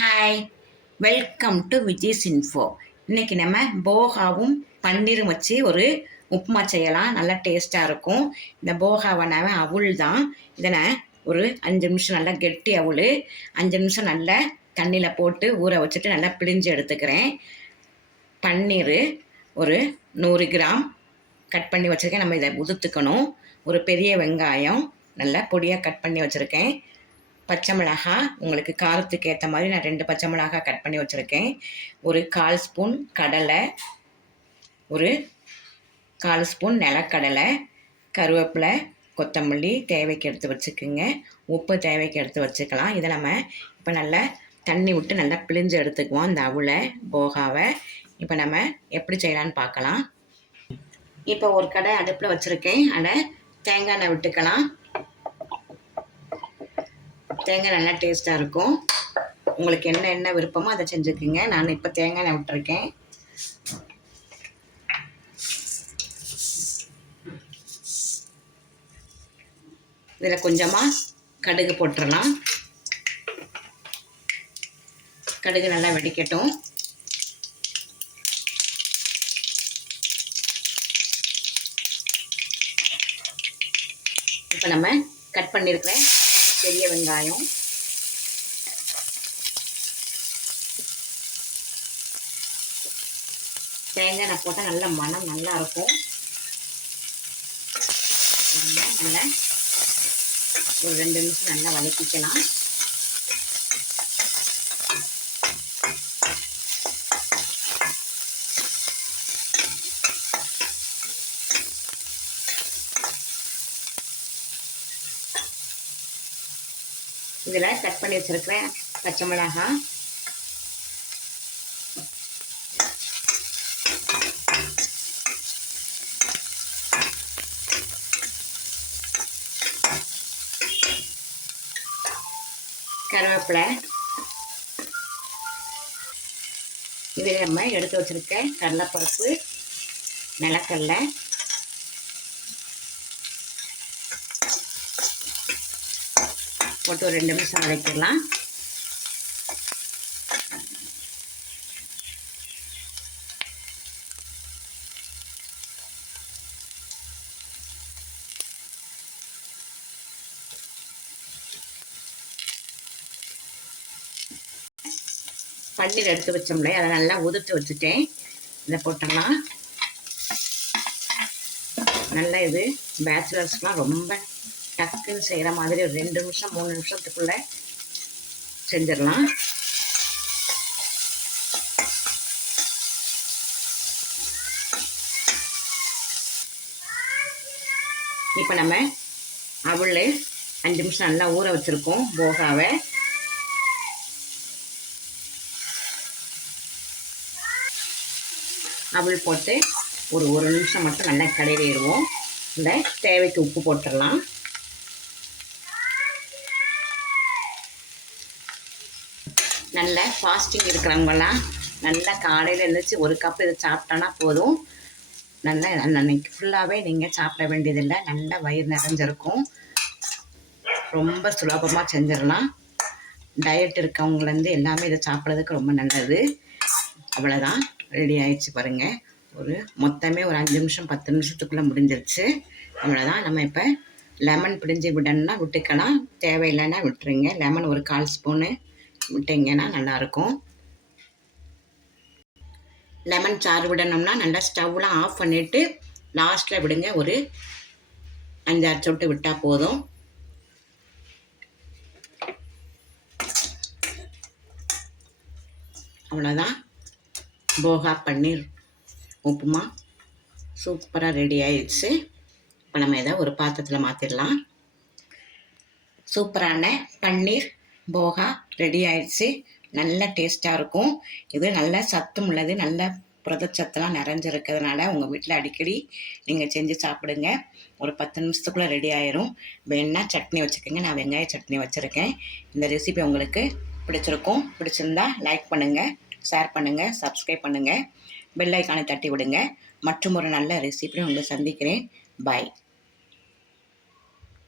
Hi, welcome to Vijay's info. இன்றைக்கி நம்ம போகாவும் பன்னீரும் வச்சு ஒரு உப்புமா செய்யலாம். நல்லா டேஸ்ட்டாக இருக்கும். இந்த போகாவானாவே அவுள் தான். இதை நான் ஒரு 5 நிமிஷம் நல்லா கெட்டி அவுள் 5 நிமிஷம் நல்லா தண்ணியில் போட்டு ஊற வச்சுட்டு நல்லா பிழிஞ்சு எடுத்துக்கிறேன். பன்னீர் ஒரு 100 கிராம் கட் பண்ணி வச்சுருக்கேன். நம்ம இதை உதுத்துக்கணும். ஒரு பெரிய வெங்காயம் நல்லா பொடியாக கட் பண்ணி வச்சுருக்கேன். பச்சை மிளகாய் உங்களுக்கு காரத்துக்கு ஏற்ற மாதிரி நான் 2 பச்சை மிளகாய் கட் பண்ணி வச்சுருக்கேன். ஒரு 1/4 ஸ்பூன் கடலை, ஒரு 1/4 ஸ்பூன் நிலக்கடலை, கருவேப்பிலை, கொத்தமல்லி தேவைக்கு எடுத்து வச்சுக்கோங்க. உப்பு தேவைக்கு எடுத்து வச்சுக்கலாம். இதை நம்ம இப்போ நல்லா தண்ணி விட்டு நல்லா பிழிஞ்சு எடுத்துக்குவோம். இந்த அவுளை போகாவை இப்போ நம்ம எப்படி செய்யலான்னு பார்க்கலாம். இப்போ ஒரு கடை அடுப்பில் வச்சுருக்கேன். அதில் தேங்காய் எண்ணெய் விட்டுக்கலாம். தேங்காய் நல்லா டேஸ்ட்டாக இருக்கும். உங்களுக்கு என்ன விருப்பமோ அதை செஞ்சுக்குங்க. நான் இப்போ தேங்காய் எண்ணெய் விட்டுருக்கேன். இதில் கொஞ்சமாக கடுகு போட்டுடலாம். கடுகு நல்லா வெடிக்கட்டும். இப்போ நம்ம கட் பண்ணியிருக்கிற பெரிய வெங்காயம், தேங்காய் எண்ணெய் போட்டால் நல்ல மனம் நல்லா இருக்கும். நல்லா ஒரு 2 நிமிஷம் நல்லா வதக்கிக்கலாம். இதில் கட் பண்ணி வச்சுருக்கிற பச்சை மிளகாய், கருவேப்பிலை, இதில் நம்ம எடுத்து வச்சுருக்க கடலைப்பருப்பு, நிலக்கடலை, போட்டு ஒரு 2 நிமிஷம் வதக்கிடலாம். பன்னீர் எடுத்து வச்சோம்ல, அதை நல்லா உதுத்து வச்சுட்டேன். இதை போட்டோம்னா நல்லா இது பேச்சுலர்ஸ்லாம் ரொம்ப டக்குன்னு செய்கிற மாதிரி ஒரு 2 நிமிஷம் 3 நிமிஷத்துக்குள்ளே செஞ்சிடலாம். இப்போ நம்ம அவுள் 5 நிமிஷம் நல்லா ஊற வச்சுருக்கோம். போகாவை அவுள் போட்டு ஒரு 1 நிமிஷம் மட்டும் நல்லா கடையிடுவோம். இந்த தேவைக்கு உப்பு போட்டுடலாம். நல்ல ஃபாஸ்டிங் இருக்கிறவங்கலாம் நல்லா காலையில் எழுந்திரிச்சு 1 கப் இதை சாப்பிட்டோன்னா போதும். நல்லா அன்னைக்கு ஃபுல்லாகவே நீங்கள் சாப்பிட வேண்டியதில்லை. நல்லா வயிறு நிறைஞ்சிருக்கும். ரொம்ப சுலபமாக செஞ்சிடலாம். டயட் இருக்கவங்கலேருந்து எல்லாமே இதை சாப்பிட்றதுக்கு ரொம்ப நல்லது. அவ்வளோதான், ரெடி ஆகிடுச்சு பாருங்கள். மொத்தமே ஒரு 5 நிமிஷம் 10 நிமிஷத்துக்குள்ளே முடிஞ்சிருச்சு. அவ்வளோதான். நம்ம இப்போ லெமன் பிழிஞ்சு விடணும்னா விட்டுக்கலாம், தேவையில்லைன்னா விட்டுருங்க. லெமன் ஒரு 1/4 ஸ்பூனு விட்டிங்கன்னா நல்லாயிருக்கும். லெமன் சாறு விடணும்னா நல்லா ஸ்டவ்லாம் ஆஃப் பண்ணிவிட்டு லாஸ்ட்டில் விடுங்க. ஒரு 5-6 சொட்டு விட்டால் போதும். அவ்வளோதான், போகா பன்னீர் உப்புமா சூப்பராக ரெடி ஆயிடுச்சு. இப்போ நம்ம இதை ஒரு பாத்திரத்தில் மாற்றிடலாம். சூப்பரான பன்னீர் போகா ரெடி ஆயிடுச்சு. நல்ல டேஸ்ட்டாக இருக்கும். இது நல்ல சத்தும் உள்ளது. நல்ல புரதச்சத்துலாம் நிறைஞ்சிருக்கிறதுனால உங்கள் வீட்டில் அடிக்கடி நீங்கள் செஞ்சு சாப்பிடுங்க. ஒரு 10 நிமிஷத்துக்குள்ளே ரெடி ஆயிரும். வேணா சட்னி வச்சுக்கோங்க. நான் வெங்காய சட்னி வச்சுருக்கேன். இந்த ரெசிபி உங்களுக்கு பிடிச்சிருக்கும். பிடிச்சிருந்தா லைக் பண்ணுங்கள், ஷேர் பண்ணுங்கள், சப்ஸ்கிரைப் பண்ணுங்கள், பெல் ஐக்கானை தட்டி விடுங்க. மற்றும் ஒரு நல்ல ரெசிபி உங்களை சந்திக்கிறேன். பாய்.